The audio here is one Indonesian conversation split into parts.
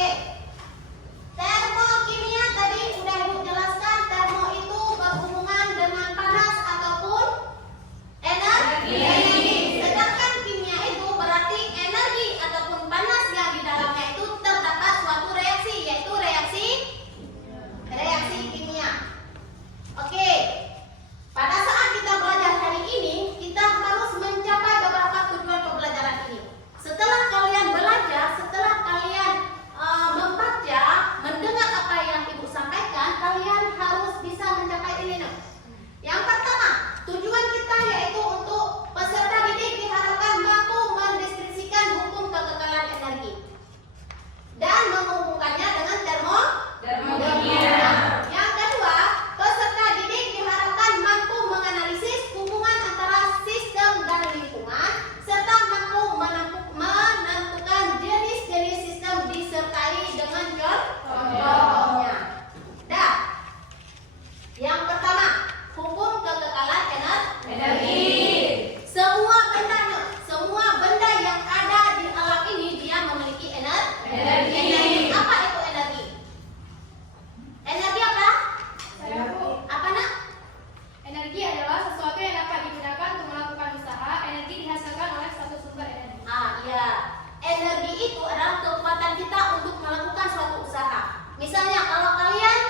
Oke. Termokimia tadi udah Ibu jelaskan, termo itu berhubungan dengan panas ataupun energi. Sedangkan kimia itu berarti energi ataupun panas yang di dalamnya itu terdapat suatu reaksi, yaitu reaksi kimia. Oke. Pada saat kita belajar hari ini, kita harus mencapai beberapa tujuan pembelajaran ini. Setelah kalian belajar, setelah kalian membaca, mendengar apa yang Ibu sampaikan, kalian harus bisa mencapai ini. Yang pertama, tujuan kita yaitu untuk peserta didik diharapkan mampu mendeskripsikan hukum kekekalan energi dan menghubungkannya dengan termokimia. Yang kedua, peserta didik diharapkan mampu menganalisis hubungan antara sistem dan lingkungan serta mampu menentukan jenis-jenis sistem disertai dengan contohnya. Dah. Yang pertama, hukum kekekalan energi. Semua benda yang ada di alam ini dia memiliki energi. Apa itu energi? Energi apa? Apa nak? Energi adalah sesuatu yang dapat digunakan untuk melakukan usaha. Energi dihasilkan oleh suatu sumber energi. Iya. Energi itu adalah kekuatan kita untuk melakukan suatu usaha. Misalnya kalau kalian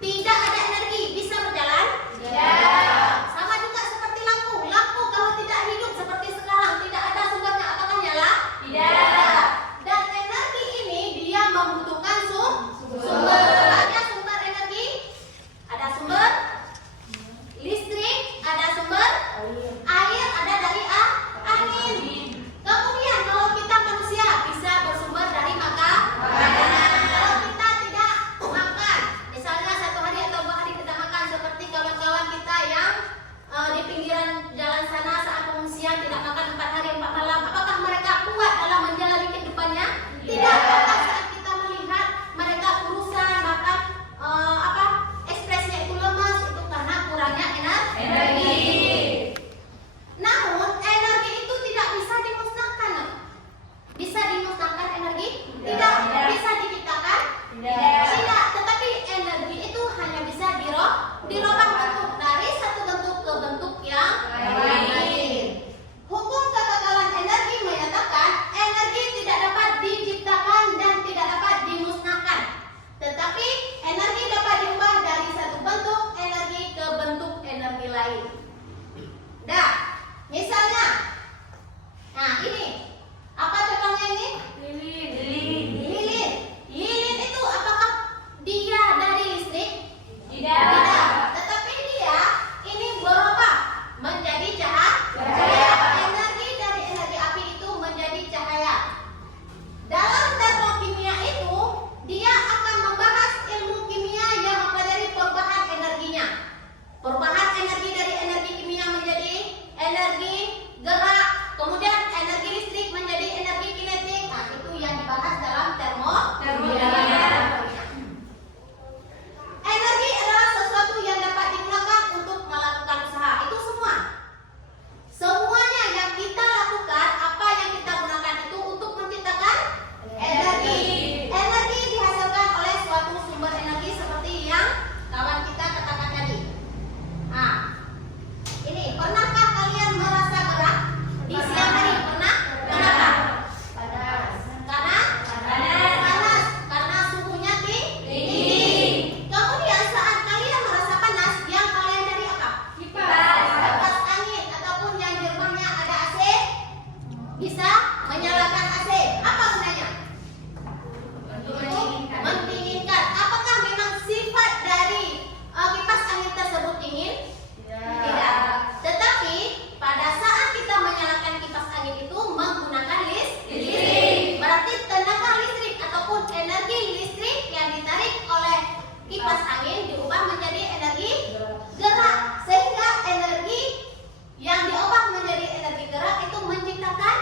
tidak ada energi, bisa berjalan? Tidak. Sama juga seperti lampu. Lampu kalau tidak hidup seperti sekarang, tidak ada sumbernya, apakah nyala? Tidak. Dan energi ini dia membutuhkan sumber. Ada sumber energi, ada sumber listrik, ada sumber air, ada dari angin. Kemudian kalau kita manusia bisa bersumber dari makanan. Kalau kita tidak makan, misalnya satu hari atau 2 hari tidak makan, seperti kawan-kawan kita yang di pinggiran jalan sana saat pengungsian tidak makan 4 hari 4 malam, apakah mereka kuat dalam menjalani kehidupannya? Tidak. Bahkan saat kita melihat mereka berusaha makan ekspresinya itu lemas, itu karena kurangnya energi. Namun energi itu tidak bisa dimusnahkan. Bisa dimusnahkan energi? Tidak. Bisa diciptakan? Tidak. Tetapi energi itu hanya bisa dirubah bentuk dari satu bentuk ke bentuk yang lain. Hukum kekekalan energi menyatakan energi tidak dapat diciptakan dan tidak dapat dimusnahkan. Tetapi energi dapat diubah dari satu bentuk energi ke bentuk energi lain. Dah, misalnya, nah ini, apa contohnya ini? Lilin. Lilin itu apakah dia dari listrik? Tidak. Tetapi dia ini berubah menjadi cahaya. Energi dari energi api itu menjadi cahaya. Dalam termokimia itu, dia akan membahas ilmu kimia yang mempelajari perubahan energinya. Perubahan energi dari energi kimia menjadi energi gerak, kemudian energi listrik menjadi energi kinetik. Nah, itu yang dibahas dalam termokimia. Energi adalah sesuatu yang dapat digunakan untuk melakukan usaha. Itu semua. Semuanya yang kita lakukan, apa yang kita gunakan itu untuk menciptakan energi. Energi dihasilkan oleh suatu sumber energi seperti yang kawan kita katakan tadi. Nah, ini pernahkah kalian merasa gerak di siang hari? Pernah? Kenapa? Panas. Karena suhunya tinggi. Kemudian saat kalian merasa panas, yang kalian cari apa? Kipas angin ataupun yang di rumahnya ada AC, bisa menyalakan AC. Apa gunanya? Untuk mendinginkan. Apakah memang sifat dari kipas angin tersebut dingin? Tidak. Tetapi pada saat kita menyalakan kipas angin itu menggunakan listrik. Berarti tenaga listrik ataupun energi listrik yang ditarik oleh kipas angin diubah menjadi energi gerak. Sehingga energi yang diubah menjadi energi gerak itu menciptakan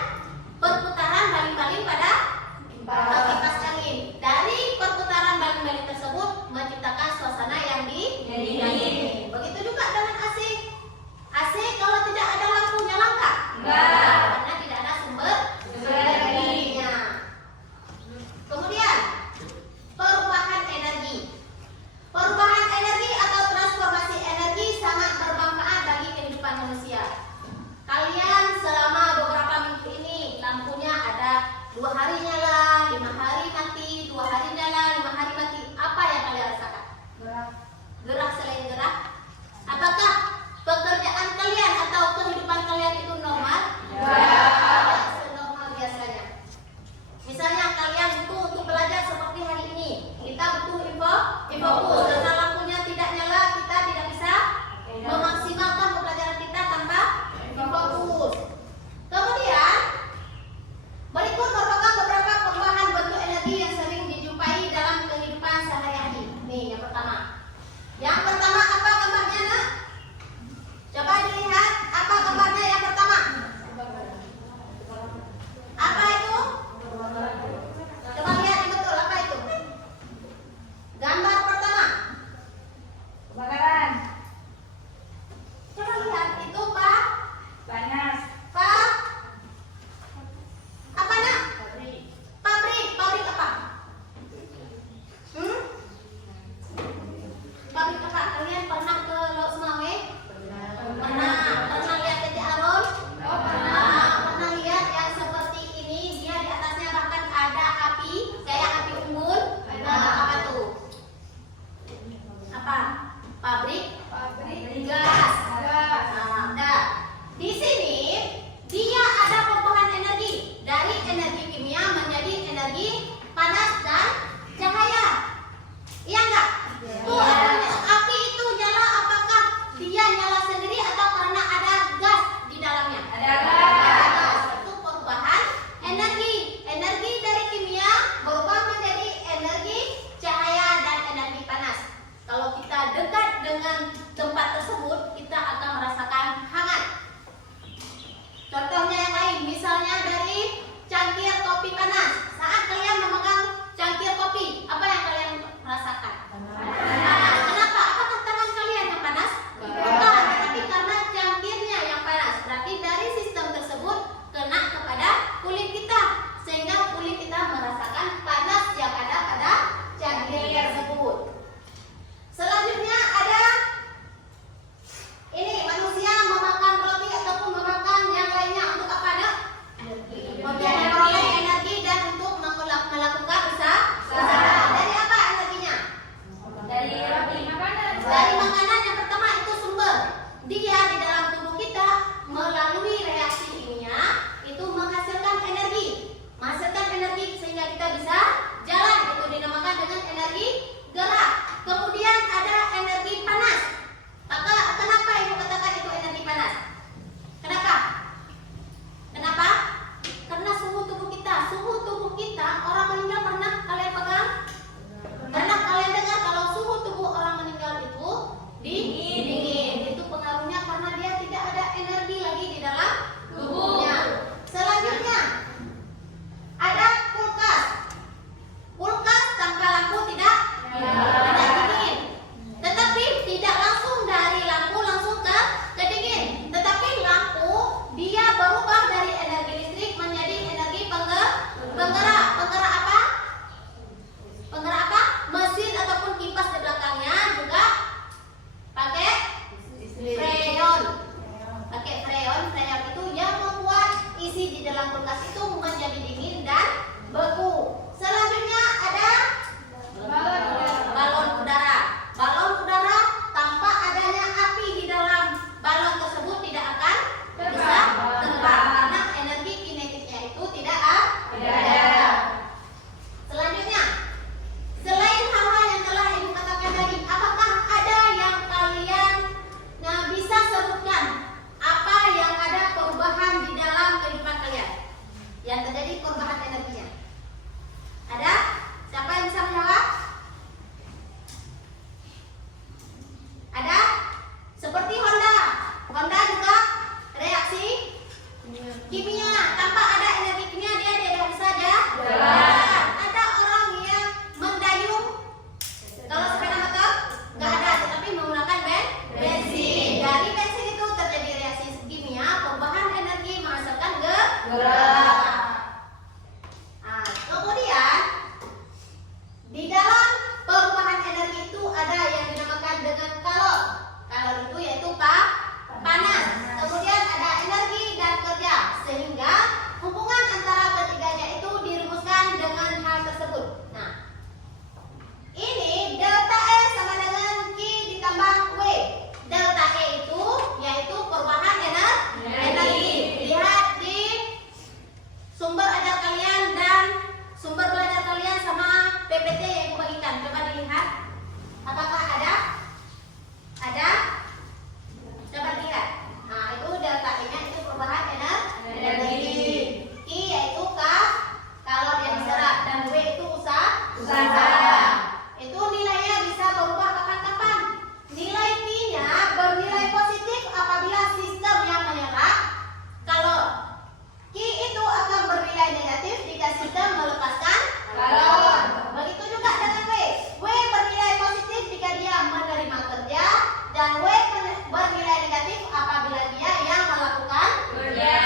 kimia. Tanpa ada energi kimia dia tidak bisa jalan. Ada orang yang mendayung kalau sepeda motor nggak ada, tetapi menggunakan bensin. Dari bensin itu terjadi reaksi kimia, perubahan energi menghasilkan gerak. Nah, kemudian di dalam perubahan energi itu ada yang dinamakan dengan kalor. Kalor itu yaitu panas. Kemudian ada energi dan kerja, sehingga hubungan antara ketiganya itu dirumuskan dengan hal tersebut. Nah, ini delta E sama dengan Q ditambah W. Delta E itu yaitu perubahan energi. Lihat di sumber ajar kalian dan sumber belajar kalian sama PPT yang aku bagikan. Coba dilihat. Apakah ada? Ada? Coba lihat. Nah, itu delta E-nya itu perubahan energi. Q yaitu kalor yang diserap dan W itu usaha. Itu nilainya bisa berubah kapan-kapan. Nilai Q-nya bernilai positif apabila sistem yang menyerap kalor. Q itu akan bernilai negatif jika sistem melepaskan kalor. Begitu juga dengan W. W bernilai positif jika dia menerima kerja dan W bernilai negatif apabila dia yang melakukan kerja.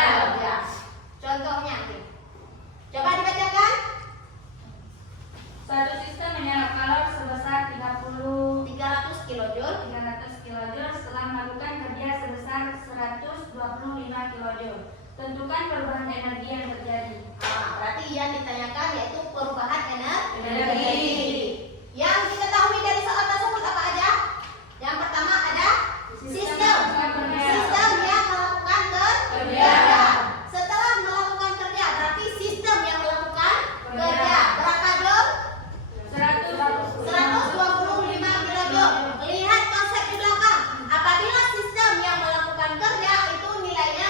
Contohnya, coba dibacakan. Suatu sistem menyerap kalor sebesar 300 kilojoule. 300 kilojoule setelah melakukan kerja sebesar 125 kilojoule. Tentukan perubahan energi yang terjadi. Berarti yang ditanyakan yaitu perubahan energi. Yang diketahui dari soal tersebut apa aja? Yang pertama ada sistem. Sistem yang melakukan kerja. Setelah melakukan kerja, berarti sistem yang melakukan kerja. Berapa joule? 125 kilojoule. Lihat konsep di belakang. Apabila sistem yang melakukan kerja itu nilainya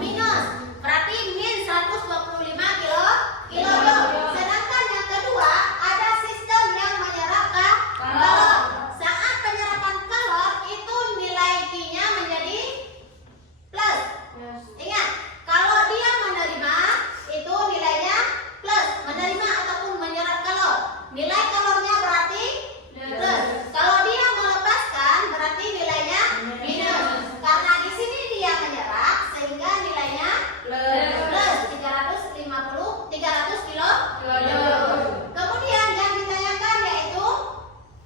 minus, berarti min 125 kilojoule. Sedangkan yang kedua ada sistem yang menyerap kalor. Saat penyerapan kalor itu nilai Q-nya menjadi plus. Ingat, kalau dia menerima itu nilainya plus, menerima ataupun menyerap kalor. Nilai kalornya berarti plus. Kalau dia melepaskan berarti nilainya minus. Karena di sini dia menyerap sehingga nilainya plus 300 kilojoule. Kemudian yang ditanyakan yaitu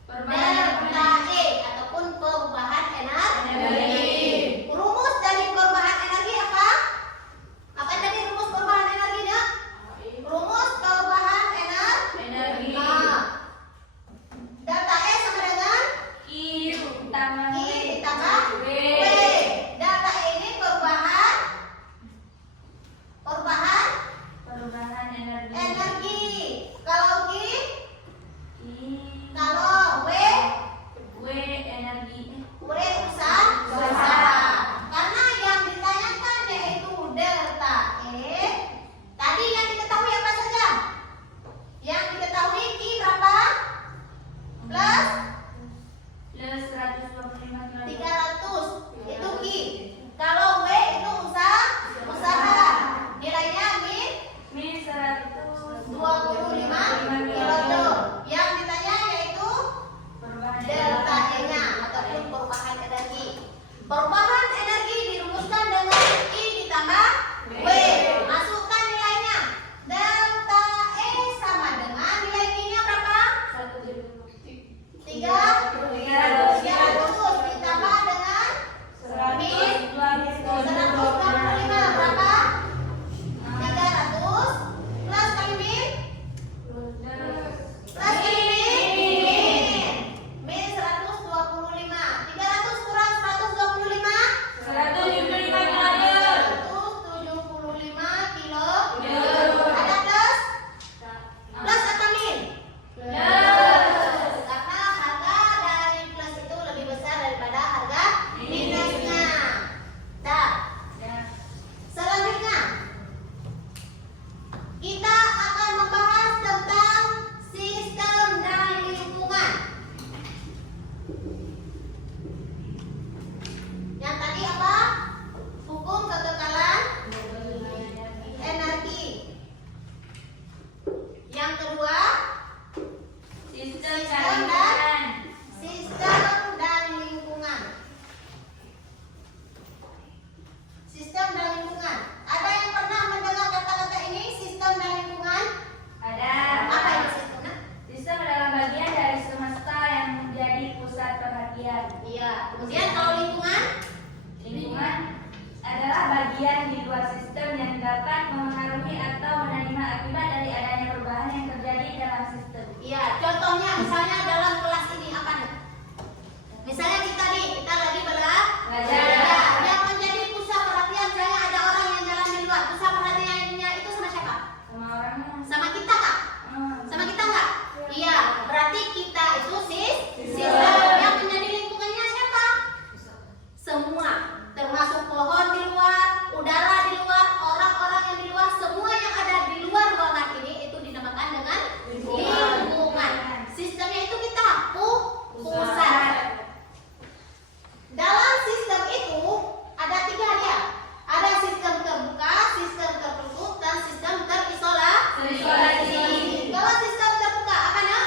delta E ataupun perubahan energi. Rumus dari perubahan energi apa? bagian di luar sistem yang dapat memengaruhi atau menerima akibat dari adanya perubahan yang terjadi dalam sistem. Iya, contohnya misalnya dalam kelas ini apa nih? Misalnya kita lagi belajar. Yang menjadi pusat perhatian saya ada orang yang jalan di luar. Pusat perhatiannya itu sama siapa? Sama orangnya. Sama kita kak? Sama kita nggak? Iya, berarti kita itu sistem. Yang menjadi lingkungannya siapa? Semua, termasuk pohon di luar, udara di luar, orang-orang yang di luar, semua yang ada di luar ruangan ini itu dinamakan dengan lingkungan. Sistemnya itu kita pusat. Dalam sistem itu ada 3 ya. Ada sistem terbuka, sistem tertutup, dan sistem terisolasi. Kalau sistem terbuka apa ya?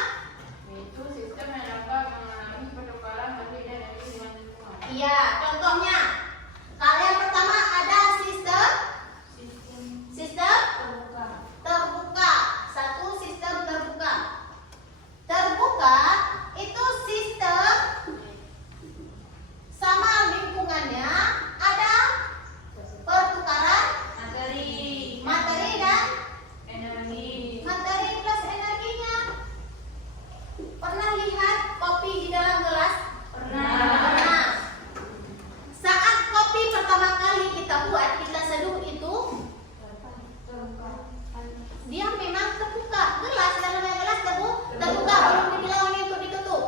Itu sistem yang dapat mengalami pertukaran bagian dari lingkungan lingkungan. Iya, contohnya kalian pertama ada sistem terbuka. Satu sistem terbuka. Terbuka itu sistem sama lingkungannya ada pertukaran materi dan Energi. materi plus energinya. Pernah lihat kopi di dalam gelas? Pernah. Saat kopi pertama kali kita buat, kita seduh itu, dia memang terbuka. Gelas, dalamnya gelas terbuka, belum dibilang ini untuk ditutup.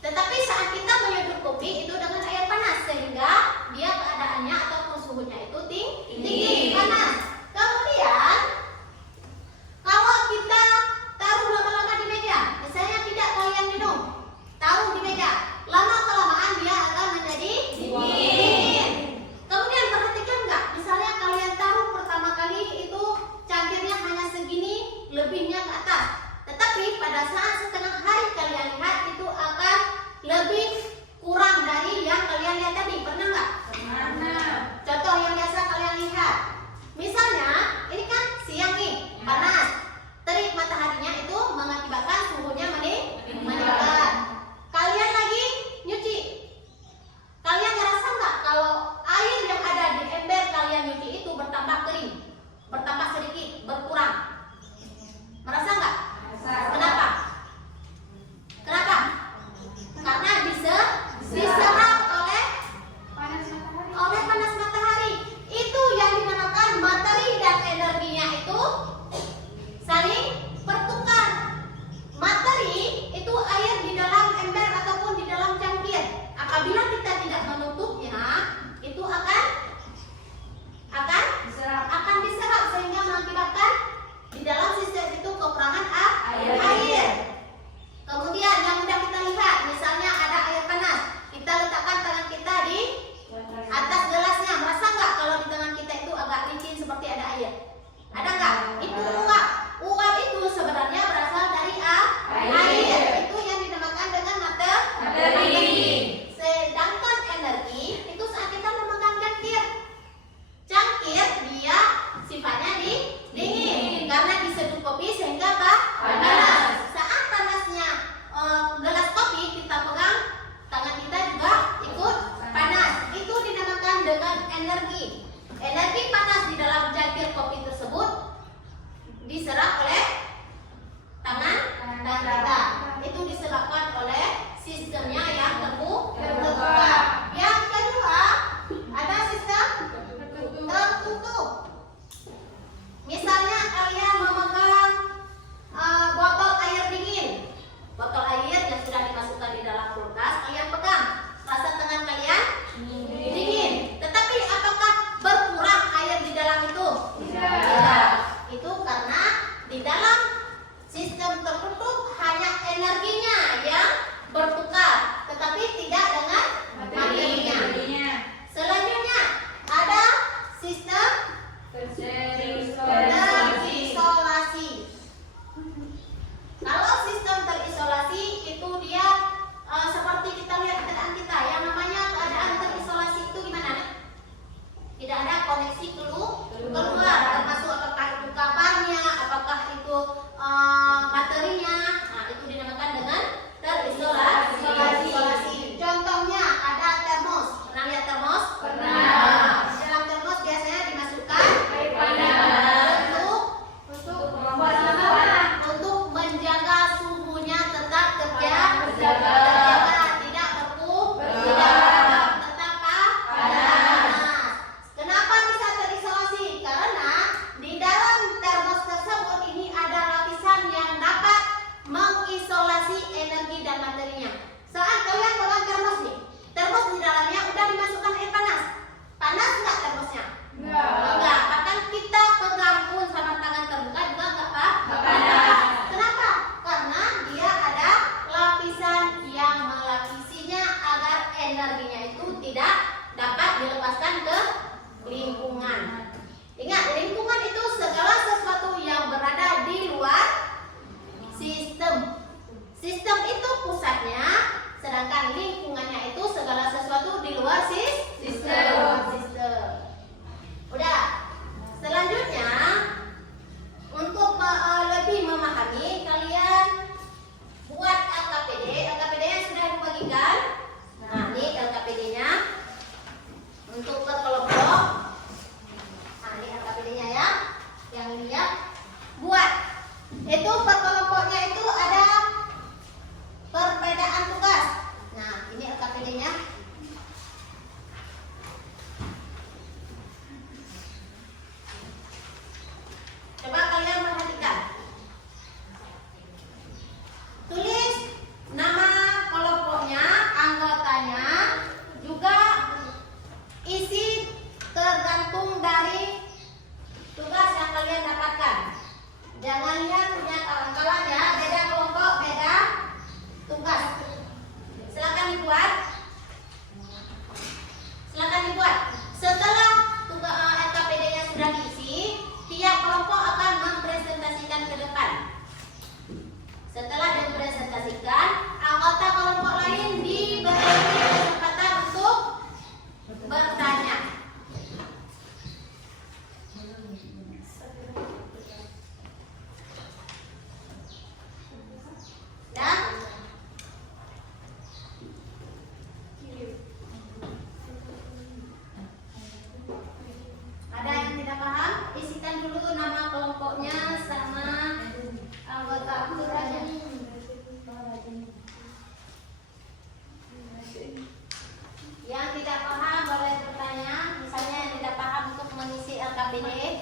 Tetapi saat kita menyeduh kopi itu dengan air panas, sehingga dia keadaannya ataupun suhunya itu tinggi, panas. Kemudian kalau kita taruh lama-lama di meja, misalnya tidak kalian minum, taruh di meja, lama-kelamaan dia akan menjadi dingin. Kemudian perhatikan nggak, misalnya kalian taruh pertama kali itu cangkirnya hanya segini, lebihnya ke atas. Tetapi pada saat setengah hari kalian lihat itu akan lebih kurang dari yang kalian lihat tadi. Pernah nggak? Contoh yang biasa kalian lihat, misalnya ini kan siang nih, panas, terik mataharinya itu mengakibatkan suhunya meningkat. Kalian lagi nyuci, kalian ngerasa nggak kalau air yang ada di ember kalian nyuci itu bertambah kering, bertambah sedikit, berkurang? Merasa nggak? Kenapa? Karena diserap oleh panas matahari. Itu yang dinamakan materi dan energinya itu saling bertukar. Materi itu air di dalam ember ataupun di dalam cangkir. Apabila kita tidak menutupnya, itu akan diserap sehingga mengakibatkan di dalam sistem itu kekurangan air. Kemudian yang mudah kita lihat, misalnya ada air panas, kita letakkan tangan kita di atas gelasnya. Merasa nggak kalau di tangan kita itu agak licin seperti ada air? Ada nggak? Itu uap. Uap itu sebenarnya berasal dari air. Itu yang dinamakan dengan materi. Sedangkan energi itu saat kita memegang cangkir dia sifatnya dingin karena diseduh kopi sehingga panas. Saat panasnya gelas kopi kita pegang, tangan kita juga ikut panas. Itu dinamakan dengan energi. Energi panas di dalam cangkir kopi tersebut diserap oleh tangan kita. Itu disebabkan oleh sistemnya yang terbuka. Yang kedua ada sistem tertutup. Misalnya kalian memegang botol air dingin, botol air yang sudah dimasukkan di dalam kulkas, kalian pegang, rasa tangan kalian dingin. Tetapi apakah berkurang air di dalam itu? Tidak. Itu karena di dalam sistem tertutup hanya energinya yang bertukar, tetapi tidak dengan materinya. Selanjutnya ada sistem terisolasi. Kalau sistem terisolasi itu dia seperti kita lihat keadaan kita. Yang namanya keadaan terisolasi itu gimana? Tidak ada koneksi keluar, termasuk apakah itu kabarnya, apakah itu materinya. Nah, itu dinamakan dengan terisolasi. Contohnya ada termos. Pernah lihat termos? Pernah. Dalam termos biasanya Dede.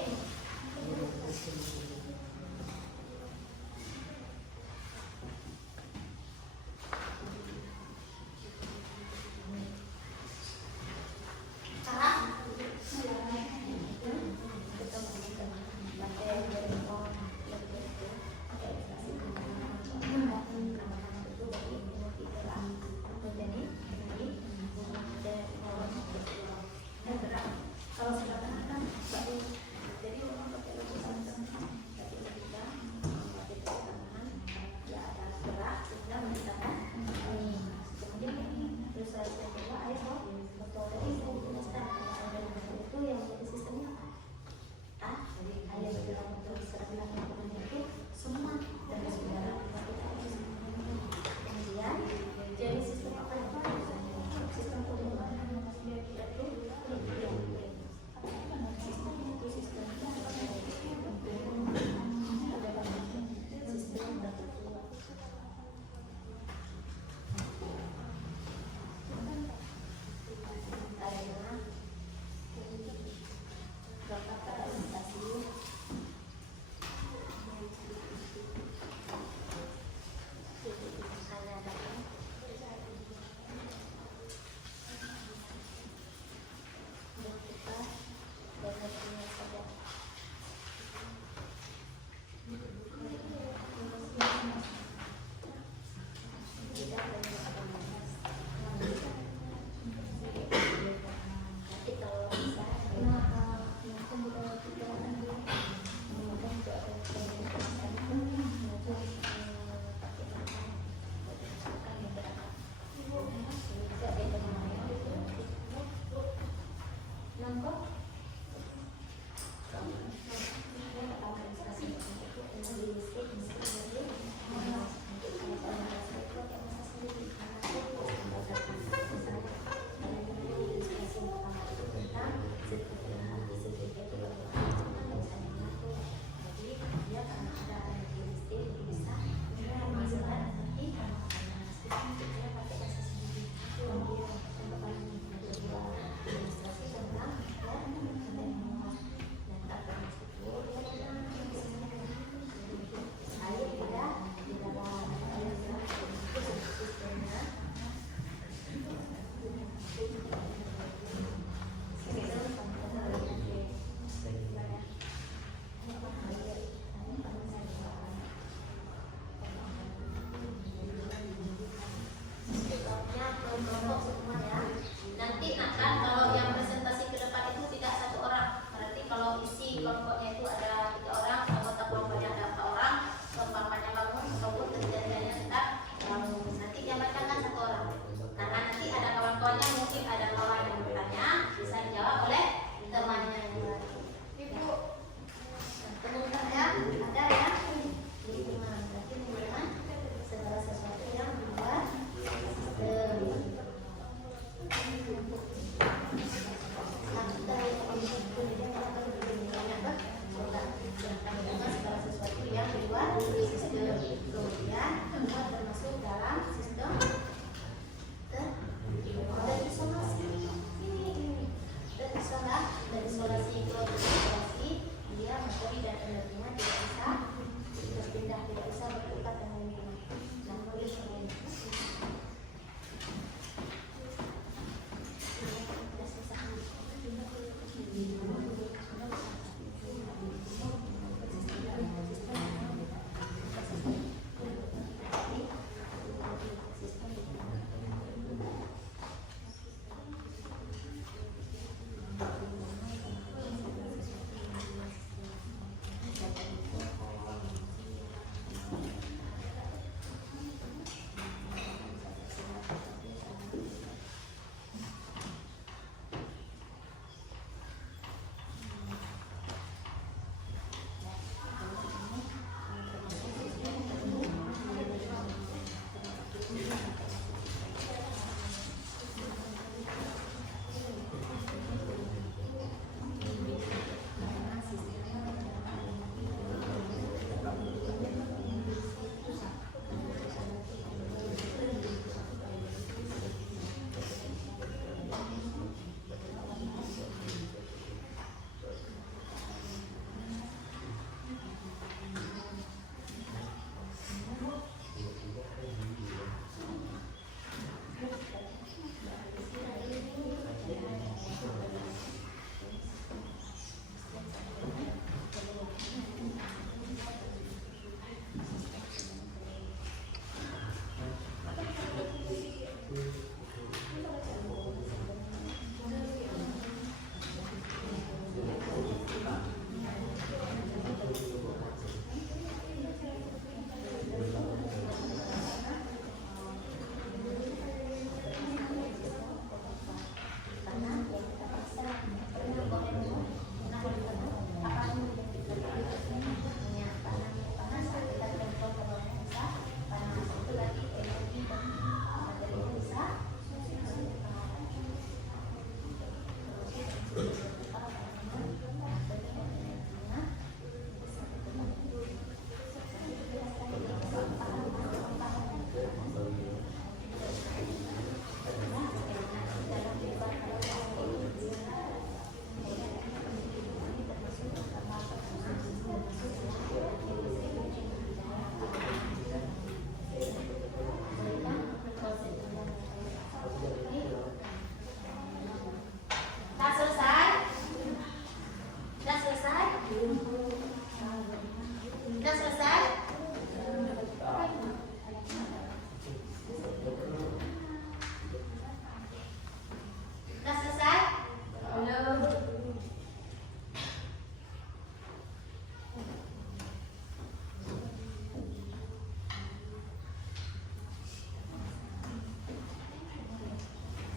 Kelompok semua ya. Nanti akan kalau yang presentasi ke depan itu tidak satu orang. Berarti kalau isi kelompoknya itu ada 3 orang, anggota kelompoknya ada 4 orang, kelompoknya bangun, kebut kerjanya tetap bangun. Nanti yang bacakan 1 orang. Nah nanti ada kawan-kawannya, mungkin ada kawan yang bertanya, bisa dijawab oleh temannya yang lain. Ibu, temukan ya, ada ya. Jadi gimana? Berarti gimana? Segala sesuatu yang dibuat Sudah selesai? Sudah selesai?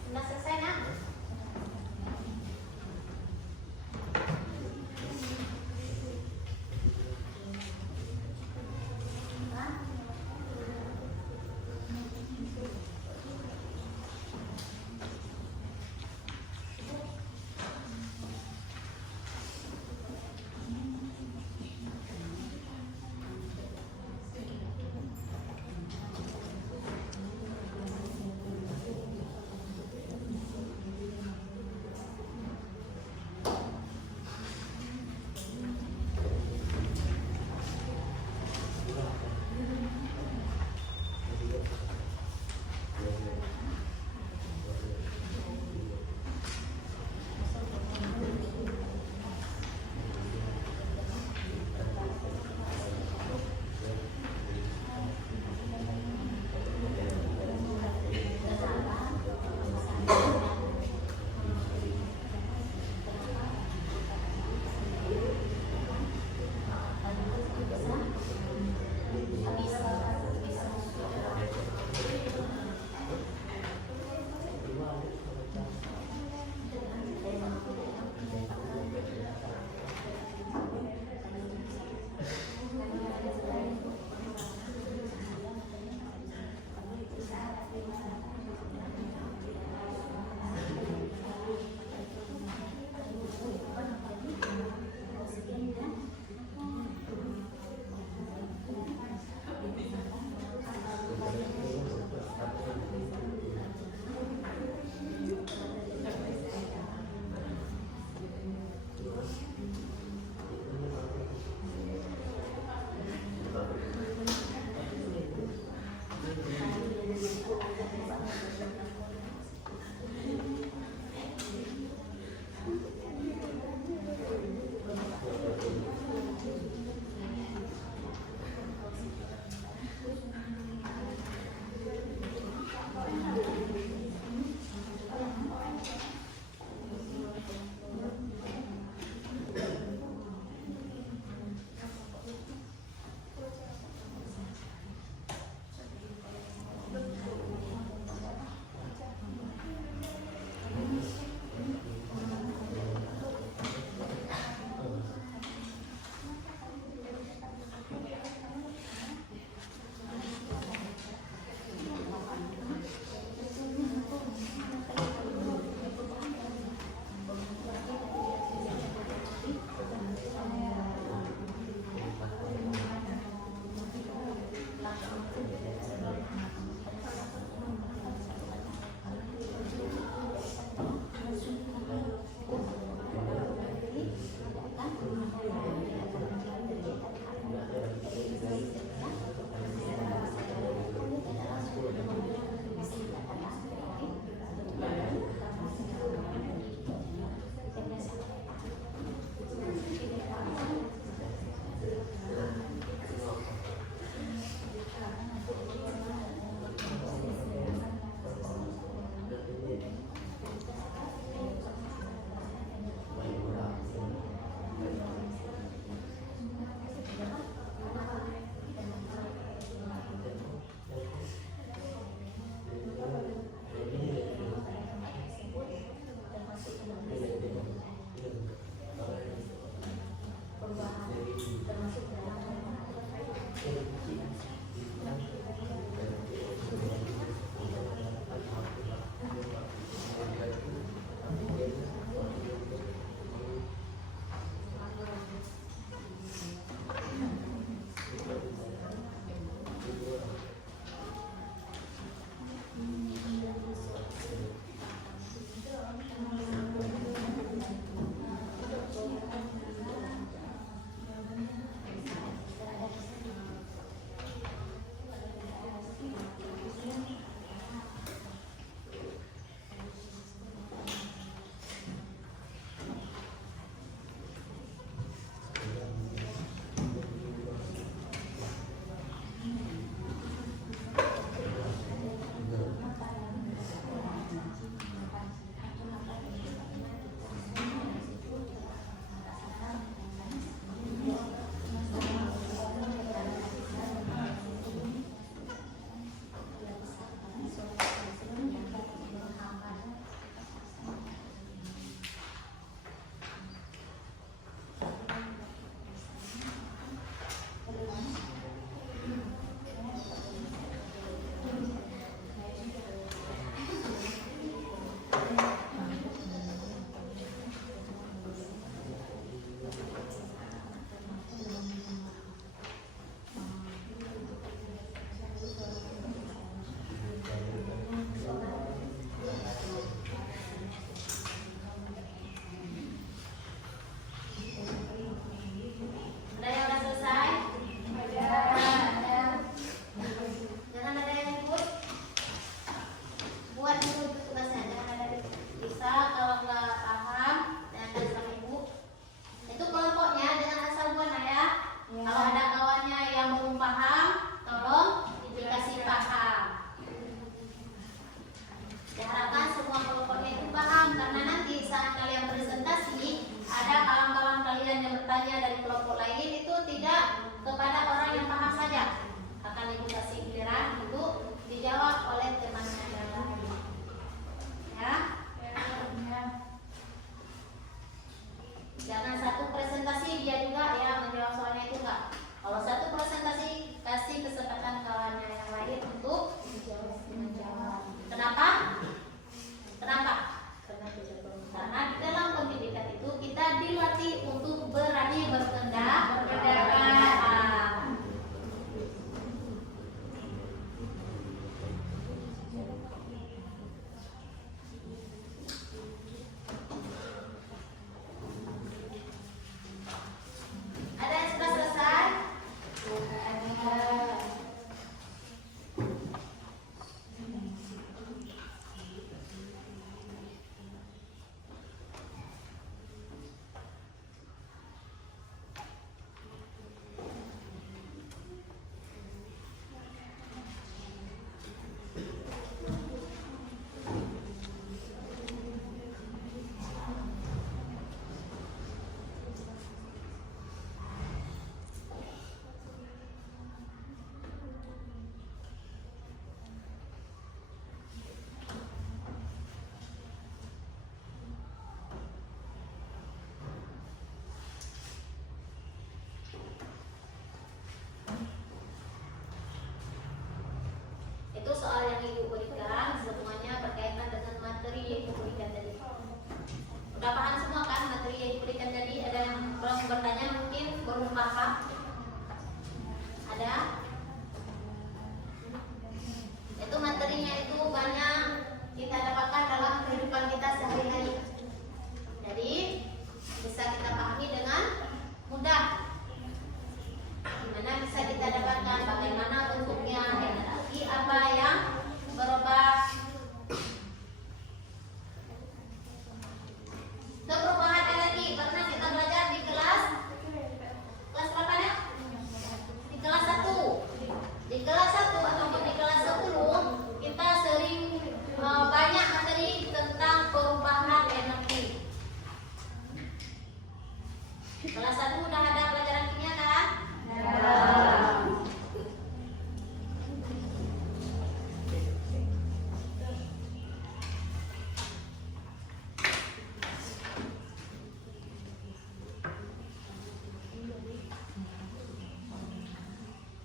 Sudah selesai, Nak? dari kelompok lain itu tidak kepada orang yang paham saja. Akan Ibu kasih giliran untuk dijawab oleh temannya. Ya. Jangan satu presentasi dia juga ya menjawab soalnya itu enggak. Kalau satu presentasi kasih kesempatan kawannya yang lain untuk menjawab. Kenapa? Kenapa? Karena di dalam pendidikan itu kita dilatih untuk berani berpendapat. Ada yang sudah selesai? Itu soal yang Ibu berikan semuanya berkaitan dengan materi yang Ibu berikan tadi. Udah paham semua kan materi yang Ibu berikan tadi? Ada yang belum bertanya mungkin belum paham? Ada? Itu materinya itu banyak kita dapatkan dalam kehidupan kita sehari-hari. Jadi bisa kita pahami dengan mudah. Dimana bisa kita dapatkan bagaimana bentuknya, energi apa yang berubah. Perubahan energi pernah kita belajar di kelas berapa ya? Di kelas 1. Di kelas 1 ataupun di kelas 10 kita sering banyak materi tentang perubahan energi. Kelas 1 udah ada pelajaran kimia kan?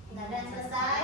Udah ada yang selesai?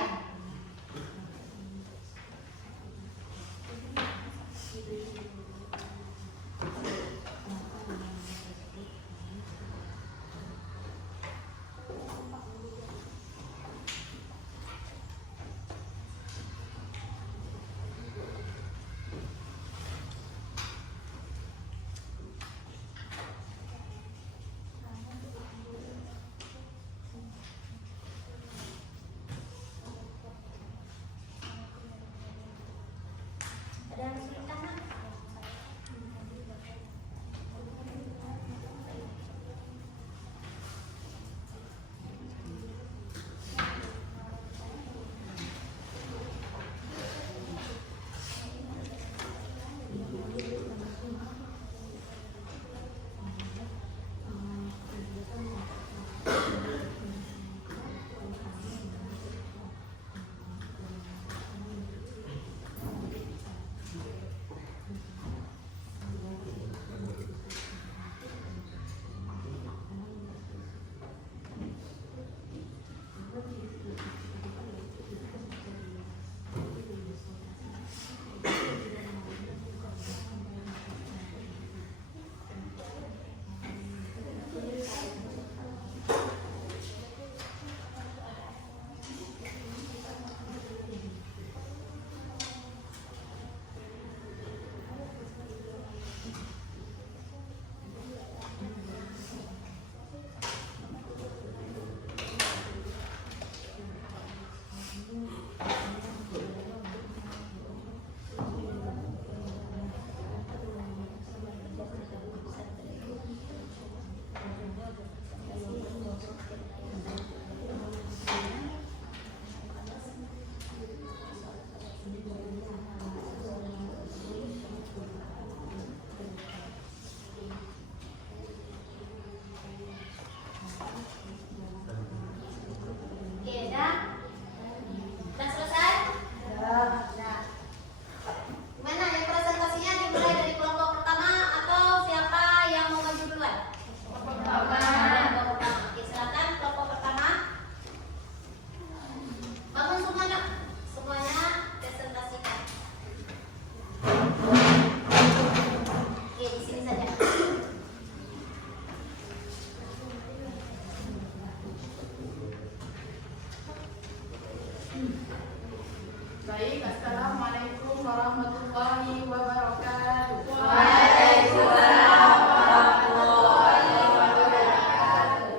Baik, Assalamualaikum warahmatullahi wabarakatuh. Waalaikumsalam warahmatullahi wabarakatuh.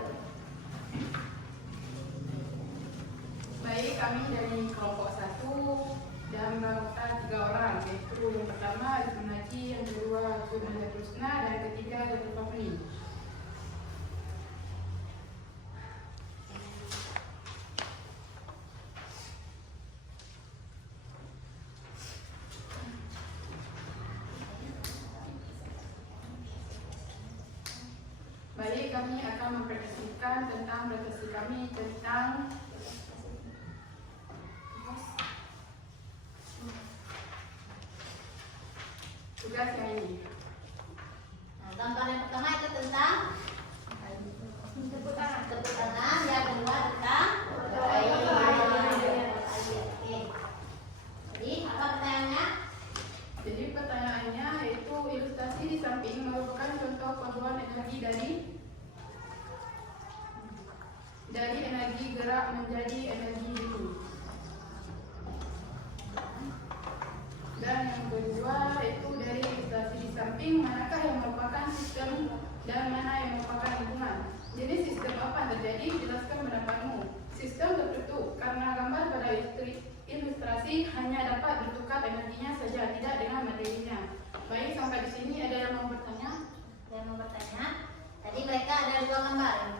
Baik, kami dari kelompok 1 dan berupa 3 orang, yaitu yang pertama Rizman Haji, yang kedua Zulmana Rusna, dan yang ketiga Dr. Fafni. Baik, kami akan mempresentasikan tentang presentasi kami tentang tugas yang ini. Nah, gambar yang pertama itu tentang Tepuk tangan. tepuk tangan, yang kedua tentang Baik. Oke. Jadi apa pertanyaannya? Jadi pertanyaannya yaitu ilustrasi di samping merupakan contoh pembuatan energi dari energi gerak menjadi energi itu. Dan yang kedua itu dari ilustrasi di samping manakah yang merupakan sistem dan mana yang merupakan lingkungan. Jadi sistem apa yang terjadi? Jelaskan pendapatmu. Sistem tertutup karena gambar pada ilustrasi hanya dapat bertukar energinya saja, tidak dengan materinya. Baik, sampai di sini ada yang mau bertanya? Saya mau bertanya. Tadi mereka ada 2 gambar. Yang